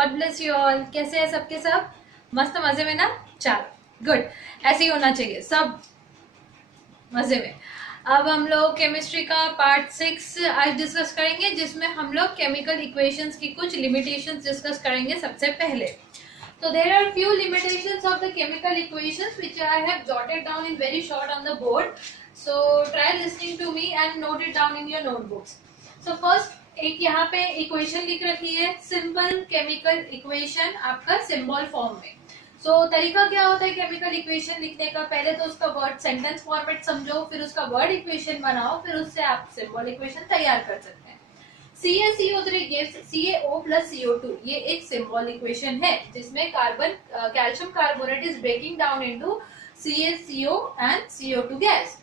God bless you all. कैसे है सबके सब? मस्त मजे में ना? चलो गुड, ऐसे ही होना चाहिए, सब मजे में। अब हम लोग केमिस्ट्री का पार्ट 6 आज डिस्कस करेंगे, जिसमें हम लोग केमिकल इक्वेशंस की कुछ लिमिटेशंस डिस्कस करेंगे। सबसे पहले तो there are few limitations of the chemical equations which I have jotted down in very short on the board. So try listening to me and note it down in your notebooks. So first एक यहाँ पे equation लिख रखी है, simple chemical equation आपका symbol form में। तरीका क्या होता है केमिकल इक्वेशन लिखने का? पहले तो उसका वर्ड सेंटेंस फॉर्मेट समझो, फिर उसका वर्ड इक्वेशन बनाओ, फिर उससे आप सिंबल इक्वेशन तैयार कर सकते हैं। CaCO3 gives CaO plus CO2, ये एक सिंबल इक्वेशन है जिसमें carbon calcium carbonate is breaking down into CaCO and CO2 gas.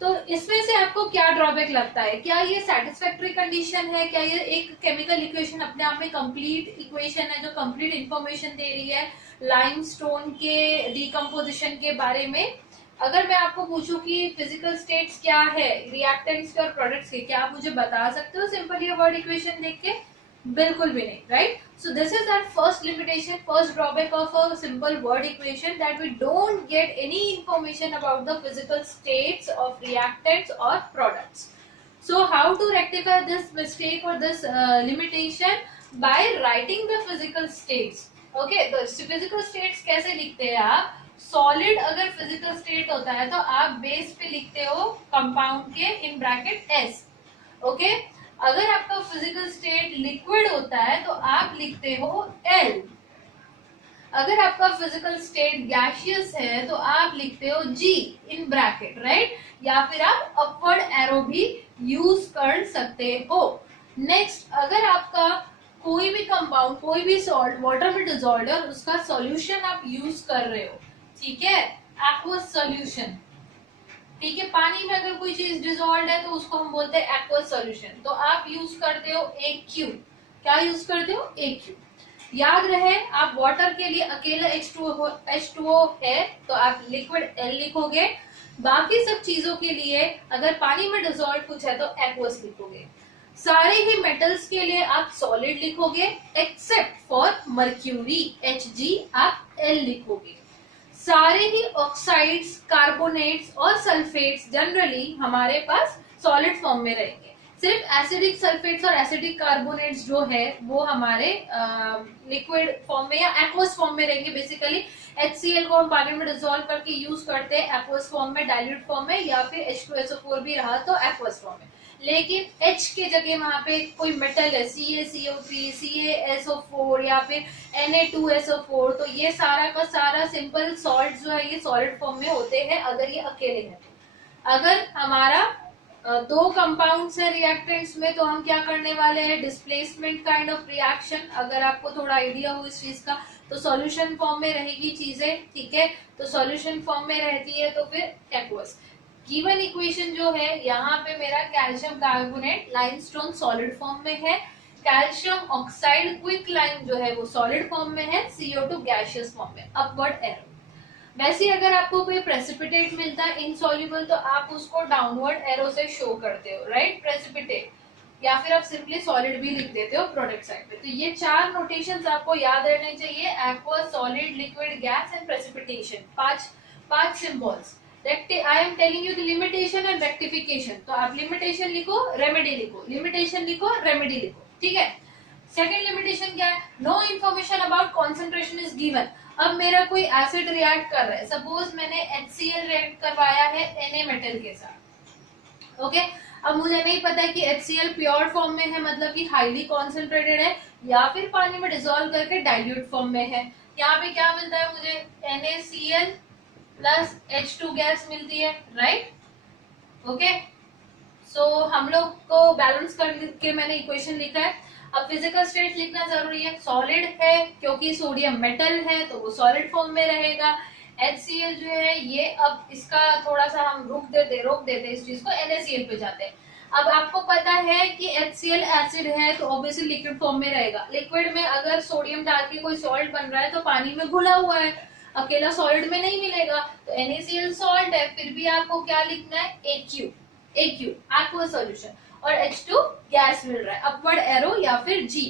तो इसमें से आपको क्या ड्रॉबैक लगता है? क्या ये सेटिस्फैक्टरी कंडीशन है? क्या ये एक केमिकल इक्वेशन अपने आप में कंप्लीट इक्वेशन है जो कंप्लीट इंफॉर्मेशन दे रही है लाइमस्टोन के डिकम्पोजिशन के बारे में? अगर मैं आपको पूछूं कि फिजिकल स्टेट्स क्या है रिएक्टेंट्स के और प्रोडक्ट्स के, क्या आप मुझे बता सकते हो सिंपल ये वर्ड इक्वेशन देख के? बिल्कुल भी नहीं, right? So this is our first limitation, first drawback of a simple word equation, that we don't get any information about the physical states of reactants और products. So how to rectify this mistake or this limitation? By writing the physical states. Okay, तो physical states कैसे लिखते हैं आप? Solid अगर physical state होता है तो आप बेस पे लिखते हो कंपाउंड के इन ब्रैकेट एस. ओके, अगर आपका फिजिकल स्टेट लिक्विड होता है तो आप लिखते हो एल. अगर आपका फिजिकल स्टेट गैसियस है तो आप लिखते हो जी इन ब्रैकेट, राइट? या फिर आप अपवर्ड एरो भी यूज कर सकते हो. नेक्स्ट, अगर आपका कोई भी कंपाउंड, कोई भी सॉल्ट वाटर में डिसॉल्व है और उसका सॉल्यूशन आप यूज कर रहे हो, ठीक है, एक्वस सॉल्यूशन, ठीक है, पानी में अगर कोई चीज डिसॉल्व है तो उसको हम बोलते हैं एक्वस सॉल्यूशन, तो आप यूज करते हो AQ. क्या यूज करते हो? AQ. याद रहे, आप वाटर के लिए अकेला H2O है तो आप लिक्विड L लिखोगे. बाकी सब चीजों के लिए अगर पानी में डिसॉल्व कुछ है तो एक्वस लिखोगे. सारे ही मेटल्स के लिए आप सॉलिड लिखोगे एक्सेप्ट फॉर मर्क्यूरी, Hg आप L लिखोगे. सारे ही ऑक्साइड्स, कार्बोनेट्स और सल्फेट्स जनरली हमारे पास सॉलिड फॉर्म में रहेंगे. सिर्फ एसिडिक सल्फेट्स और एसिडिक कार्बोनेट्स जो है वो हमारे लिक्विड फॉर्म में या एक्वस फॉर्म में रहेंगे. बेसिकली HCl को हम पानी में डिसॉल्व करके यूज करते हैं एक्वस फॉर्म में, डाइल्यूट फॉर्म में, या फिर H2SO4 भी रहा तो एक्वस फॉर्म में. लेकिन H के जगह वहां पे कोई मेटल है CaCO3, CaSO4 या फिर Na2SO4, तो ये सारा का सारा सिंपल सॉल्ट जो है ये सॉलिड फॉर्म में होते हैं अगर ये अकेले हैं. अगर हमारा दो कंपाउंड्स है रिएक्टेंट्स में तो हम क्या करने वाले हैं? Displacement kind of reaction. अगर आपको थोड़ा आइडिया हो इस चीज का तो सॉल्यूशन फॉर्म में रहेगी चीजें, ठीक है, तो सॉल्यूशन फॉर्म में रहती है तो फिर एक्वस. गिवन इक्वेशन जो है यहाँ पे मेरा calcium carbonate limestone solid form में है, कैल्शियम ऑक्साइड क्विक लाइम जो है वो सॉलिड फॉर्म में है, CO2 गैसियस फॉर्म में, अपवर्ड एरो. वैसे अगर आपको कोई प्रेसिपिटेट मिलता है इनसॉल्युबल तो आप उसको डाउनवर्ड एरो से शो करते हो, राइट? प्रेसिपिटेट, या फिर आप सिंपली सॉलिड भी लिख देते हो प्रोडक्ट साइड पे. तो ये चार नोटेशंस आपको याद रहने चाहिए: aqua, solid, liquid, gas and precipitation. पांच symbols. I am telling you the limitation and rectification. तो आप लिमिटेशन लिखो, रेमेडी लिखो, लिमिटेशन लिखो, रेमेडी लिखो, ठीक है. सेकेंड लिमिटेशन क्या है? No information about concentration is given. अब मेरा कोई एसिड रिएक्ट कर रहा है, सपोज मैंने HCl रिएक्ट करवाया है Na मेटल के साथ, ओके. अब मुझे नहीं पता है कि HCl प्योर फॉर्म में है, मतलब कि हाईली कॉन्सेंट्रेटेड है, या फिर पानी में डिसॉल्व करके डाइल्यूट फॉर्म में है. यहाँ पे क्या मिलता है मुझे? NaCl प्लस H2 गैस मिलती है, राइट? ओके, सो हम लोग को बैलेंस करके मैंने इक्वेशन लिखा है. अब फिजिकल स्टेट लिखना जरूरी है. सॉलिड है क्योंकि सोडियम मेटल है तो वो सॉलिड फॉर्म में रहेगा. HCl जो है ये, अब इसका थोड़ा सा हम रोक देते इस चीज को, NaCl पे जाते हैं. अब आपको पता है कि HCl एसिड है तो ऑब्वियसली लिक्विड फॉर्म में रहेगा. लिक्विड में अगर सोडियम डाल के कोई सॉल्ट बन रहा है तो पानी में घुला हुआ है, अकेला सॉलिड में नहीं मिलेगा. तो NaCl सॉल्ट है, फिर भी आपको क्या लिखना है? AQ एक्वा सॉल्यूशन, और H2 गैस मिल रहा है, अपवर्ड एरो या फिर G.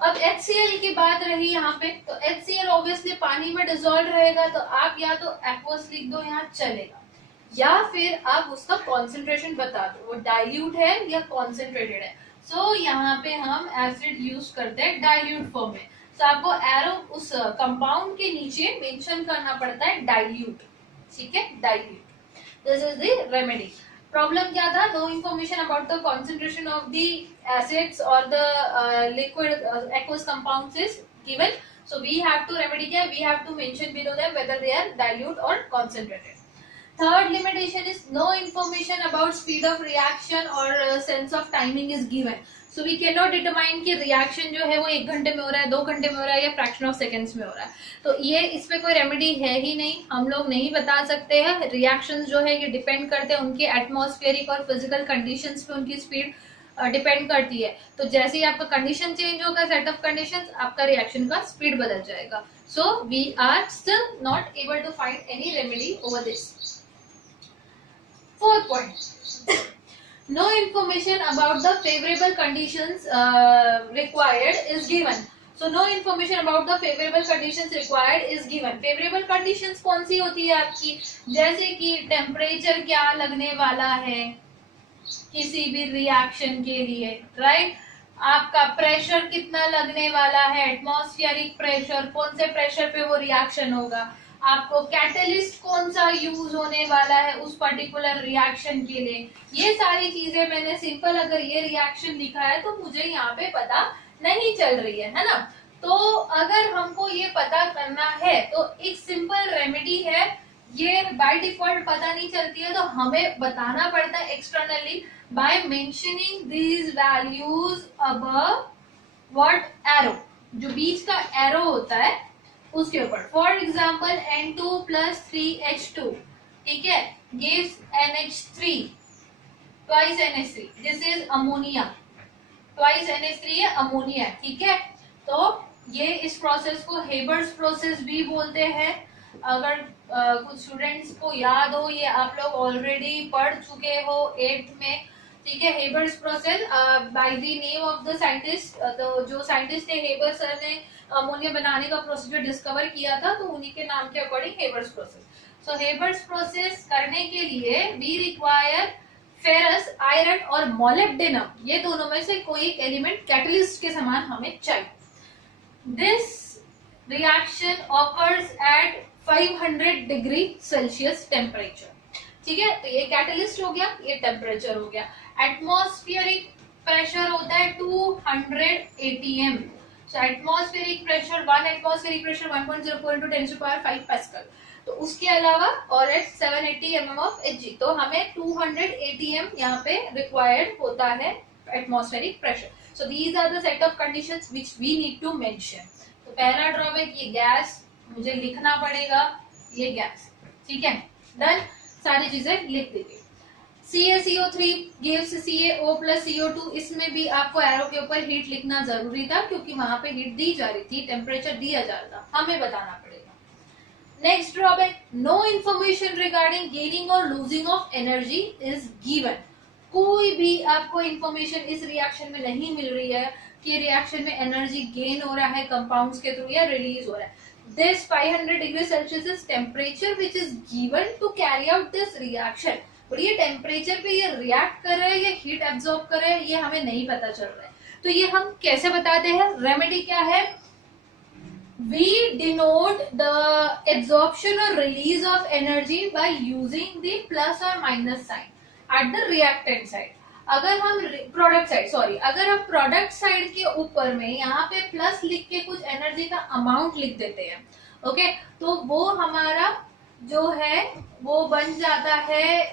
अब HCl की बात रही यहाँ पे, तो HCl ऑब्वियसली पानी में डिसॉल्व रहेगा, तो आप या तो एक्वस लिख दो यहाँ चलेगा, या फिर आप उसका कॉन्सेंट्रेशन बता दो वो डाइल्यूट है या कॉन्सेंट्रेटेड है। सो यहाँ पे हम एसिड यूज करते हैं डाइल्यूट फॉर्म में। तो आपको एरो उस कंपाउंड के नीचे मेंशन करना पड़ता है डाइल्यूट, ठीक है, dilute. This is the remedy. Problem क्या था, no information about the concentration of the acids और the liquid aqueous compounds is given, so we have to remedy क्या, we have to mention below them whether they are dilute or concentrated. Third limitation is no information about speed of reaction or sense of timing is given, so we cannot determine कि reaction जो है वो 1 घंटे में हो रहा है, 2 घंटे में हो रहा है या fraction of seconds में हो रहा है। तो ये इसमें कोई रेमेडी है ही नहीं, हम लोग नहीं बता सकते हैं। रिएक्शंस जो है ये डिपेंड करते हैं उनके एटमॉस्फेरिक और फिजिकल कंडीशंस पे, उनकी स्पीड डिपेंड करती है। तो जैसे ही आपका कंडीशन चेंज होगा, सेट ऑफ कंडीशंस, आपका रिएक्शन का स्पीड बदल जाएगा। So we are still not able to find any remedy over this. Fourth point, no information about the favorable conditions required is given. So no information about the favorable conditions required is given. Favorable conditions कौन सी होती है आपकी, जैसे कि temperature क्या लगने वाला है किसी भी रिएक्शन के लिए, राइट, आपका प्रेशर कितना लगने वाला है, एटमॉस्फेरिक प्रेशर, कौन से प्रेशर पे वो रिएक्शन होगा, आपको कैटलिस्ट कौन सा यूज होने वाला है उस पर्टिकुलर रिएक्शन के लिए। ये सारी चीजें मैंने सिंपल, अगर ये रिएक्शन लिखा है तो मुझे यहाँ पे पता नहीं चल रही है ना। तो अगर हमको ये पता करना है तो एक सिंपल रेमेडी है, ये बाय डिफॉल्ट पता नहीं चलती है तो हमें बताना पड़ता है externally by mentioning these values above what arrow, जो बीच का एरो होता है उसके ऊपर। For example N2 plus 3H2, ठीक है, gives NH3 twice NH3, this is ammonia, twice NH3 है अमोनिया, ठीक है। तो ये इस प्रोसेस को हेबर्स प्रोसेस भी बोलते हैं। अगर कुछ स्टूडेंट्स को याद हो, ये आप लोग ऑलरेडी पढ़ चुके हो 8th में, ठीक है, Haber's process by the name of the scientist. तो जो साइंटिस्ट थे हेबर सर ने अमोनिया बनाने का प्रोसीजर डिस्कवर किया था, तो उन्हीं के नाम के अकॉर्डिंग हेबर्स प्रोसेस। सो हेबर्स प्रोसेस करने के लिए वी रिक्वायर फेरस, आयरन और मोलिब्डेनम, ये दोनों में से कोई एक एलिमेंट कैटलिस्ट के समान हमें चाहिए। This reaction occurs eight 500 degree Celsius temperature, ठीक है। तो ये कैटलिस्ट हो गया, ये टेम्परेचर हो गया। एटमॉस्फेरिक प्रेशर होता है 200 atm। So atmospheric pressure, 1 atmospheric pressure 1.04 into 10 to the power 5 pascal। तो उसके अलावा और एट 780 mm of Hg, तो हमें 200 atm यहाँ पे रिक्वायर्ड होता है atmospheric pressure. So these are the set of conditions which we need to mention. तो पहला ड्रॉबैक, ये गैस मुझे लिखना पड़ेगा, ये गैस, ठीक है, डन, सारी चीजें लिख दीजिए। CaCO3 gives CaO plus CO2, इसमें भी आपको एरो के ऊपर हीट लिखना जरूरी था क्योंकि वहां पे हीट दी जा रही थी, टेम्परेचर दिया जा रहा था, हमें बताना पड़ेगा। Next drawback, no information regarding gaining और losing of energy is given. कोई भी आपको इन्फॉर्मेशन इस रिएक्शन में नहीं मिल रही है कि रिएक्शन में एनर्जी गेन हो रहा है कंपाउंड्स के थ्रू या रिलीज हो रहा है। This 500 degree Celsius is temperature which is given to carry out this reaction। और ये टेम्परेचर पे ये रिएक्ट कर रहे हैं या हीट एब्जॉर्ब कर रहे हैं, ये हमें नहीं पता चल रहा है। तो ये हम कैसे बताते हैं, रेमेडी क्या है, we denote the absorption or release of energy by using the plus or minus sign at the reactant side। अगर हम प्रोडक्ट साइड के ऊपर में यहाँ पे प्लस लिख के कुछ एनर्जी का अमाउंट लिख देते हैं, ओके, तो वो हमारा जो है वो बन जाता है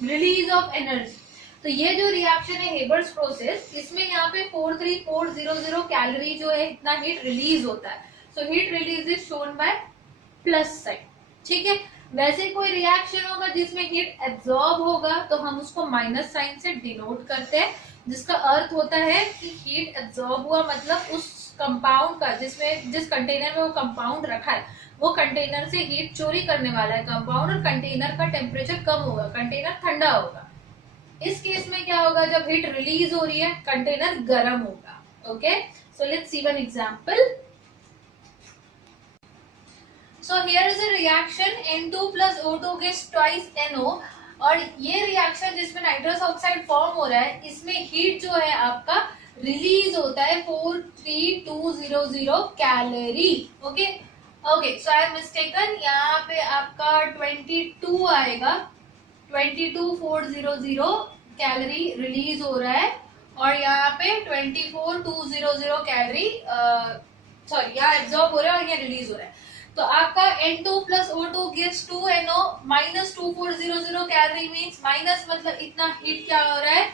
रिलीज ऑफ एनर्जी। तो ये जो रिएक्शन है हेबर्स प्रोसेस, इसमें यहाँ पे 43400 कैलोरी जो है इतना हीट रिलीज होता है। So heat release is shown by plus sign, ठीक है। वैसे कोई रिएक्शन होगा जिसमें हीट एब्जॉर्ब होगा तो हम उसको माइनस साइन से डिनोट करते हैं, जिसका अर्थ होता है कि हीट एब्जॉर्ब हुआ, मतलब उस कंपाउंड का जिस कंटेनर में वो कंपाउंड रखा है वो कंटेनर से हीट चोरी करने वाला है कंपाउंड, और कंटेनर का टेम्परेचर कम होगा, कंटेनर ठंडा होगा। इस केस में क्या होगा, जब हीट रिलीज हो रही है कंटेनर गर्म होगा, okay. So let's see one example. So here is a reaction N2 plus O2 gives twice NO, और ये रिएक्शन जिसमें नाइट्रस ऑक्साइड फॉर्म हो रहा है, इसमें हीट जो है आपका रिलीज होता है 43200 calorie. Okay okay, so I am mistaken, यहाँ पे आपका 22 आएगा, 22400 कैलोरी रिलीज हो रहा है, और यहाँ पे 24200 कैलोरी सॉरी यहाँ एब्जॉर्ब हो रहा है और यहाँ रिलीज हो रहा है. तो आपका N2 plus O2 gives 2NO minus 2400 calorie means minus मतलब इतना हीट क्या हो रहा है,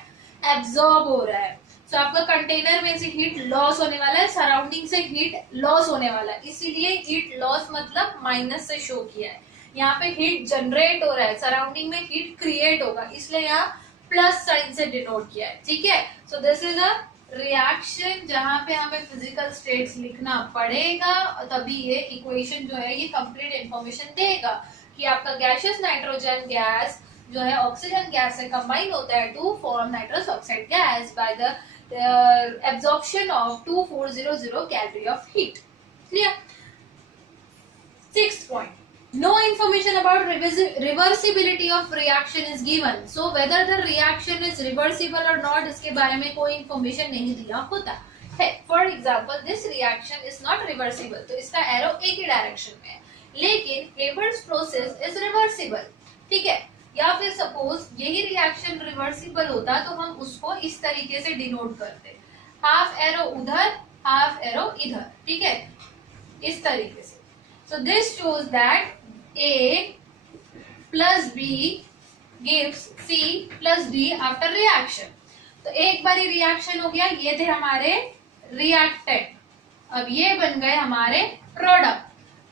एब्जॉर्ब हो रहा है. तो आपका कंटेनर में से हीट लॉस होने वाला है, सराउंडिंग से हीट लॉस होने वाला है, इसीलिए हीट लॉस मतलब माइनस से शो किया है. यहाँ पे हीट जनरेट हो रहा है, सराउंडिंग में हीट क्रिएट होगा, इसलिए यहाँ प्लस साइन से डिनोट किया है. ठीक है, सो दिस इज अ रिएक्शन जहां पे हमें फिजिकल स्टेट्स लिखना पड़ेगा, तभी ये इक्वेशन जो है ये कंप्लीट इंफॉर्मेशन देगा कि आपका गैसियस नाइट्रोजन गैस जो है ऑक्सीजन गैस से कंबाइन होता है to form nitrous oxide gas by the absorption of 2400 calorie of heat. Clear. 6th point, no information about reversibility of reaction is given. So whether the reaction is reversible or not, इसके बारे में कोई information नहीं दिया होता है. For example, this reaction is not reversible, तो इसका एरो एक ही डायरेक्शन में है, लेकिन Haber's process is reversible. ठीक है, या फिर सपोज यही रिएक्शन रिवर्सिबल होता तो हम उसको इस तरीके से डिनोट करते, हाफ एरो उधर हाफ एरो इधर. ठीक है, इस तरीके से. So this shows that A plus B gives C plus D after reaction. तो एक बारी रिएक्शन हो गया, ये थे हमारे रिएक्टेंट, अब ये बन गए हमारे प्रोडक्ट.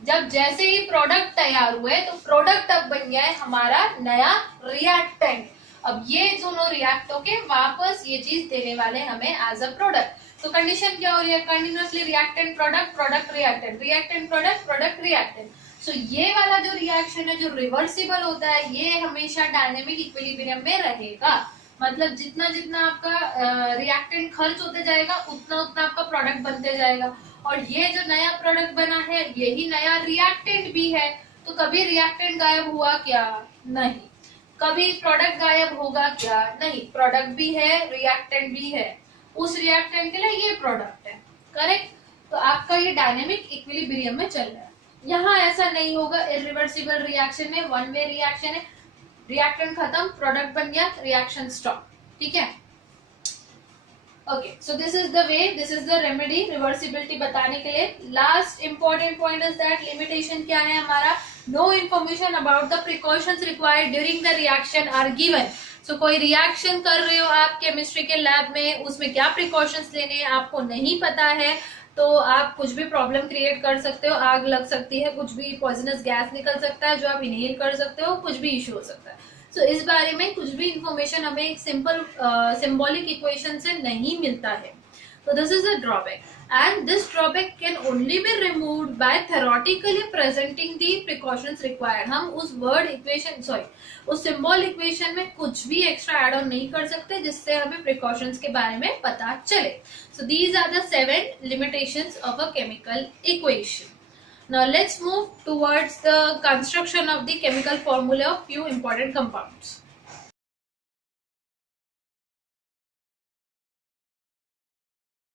जब जैसे ही प्रोडक्ट तैयार हुए तो प्रोडक्ट अब बन गया है हमारा नया रिएक्टेंट. अब ये दोनों रिएक्ट होके वापस ये चीज देने वाले हमें एज अ प्रोडक्ट. तो कंडीशन क्या हो रही है, continuously reactant product product reactant reactant product product reactant. So ये वाला जो रिएक्शन है जो रिवर्सिबल होता है, ये हमेशा डायनेमिक इक्विलिब्रियम में रहेगा. मतलब जितना जितना आपका रिएक्टेंट खर्च होते जाएगा उतना उतना आपका प्रोडक्ट बनते जाएगा. और ये जो नया प्रोडक्ट बना है यही नया रिएक्टेंट भी है. तो कभी रिएक्टेंट गायब हुआ क्या, नहीं. कभी प्रोडक्ट गायब होगा क्या, नहीं. प्रोडक्ट भी है रिएक्टेंट भी है, उस रिएक्टेंट के लिए ये प्रोडक्ट है. करेक्ट. तो आपका ये डायनेमिक इक्विलिब्रियम में चल रहा है. यहाँ ऐसा नहीं होगा, इरिवर्सिबल रिएक्शन में वन वे रिएक्शन है, रिएक्टेंट खत्म प्रोडक्ट बन गया, रिएक्शन स्टॉप. ठीक है. Okay, so this is the way, this is the remedy reversibility बताने के लिए. Last important point is that limitation क्या है हमारा, no information about the precautions required during the reaction are given. So कोई reaction कर रहे हो आप केमिस्ट्री के लैब में, उसमें क्या प्रिकॉशंस लेने हैं आपको नहीं पता है, तो आप कुछ भी प्रॉब्लम क्रिएट कर सकते हो, आग लग सकती है, कुछ भी पॉइजनस गैस निकल सकता है जो आप इनहेल कर सकते हो, कुछ भी इशू हो सकता है. सो इस बारे में कुछ भी इंफॉर्मेशन हमें एक सिंपल सिंबॉलिक इक्वेशन से नहीं मिलता है. So this is a drawback, and this drawback can only be removed by theoretically presenting the precautions required. हम उस word equation उस symbol equation में कुछ भी extra add on नहीं कर सकते जिससे हमें precautions के बारे में पता चले. So these are the 7 limitations of a chemical equation. Now let's move towards the construction of the chemical formula of few important compounds.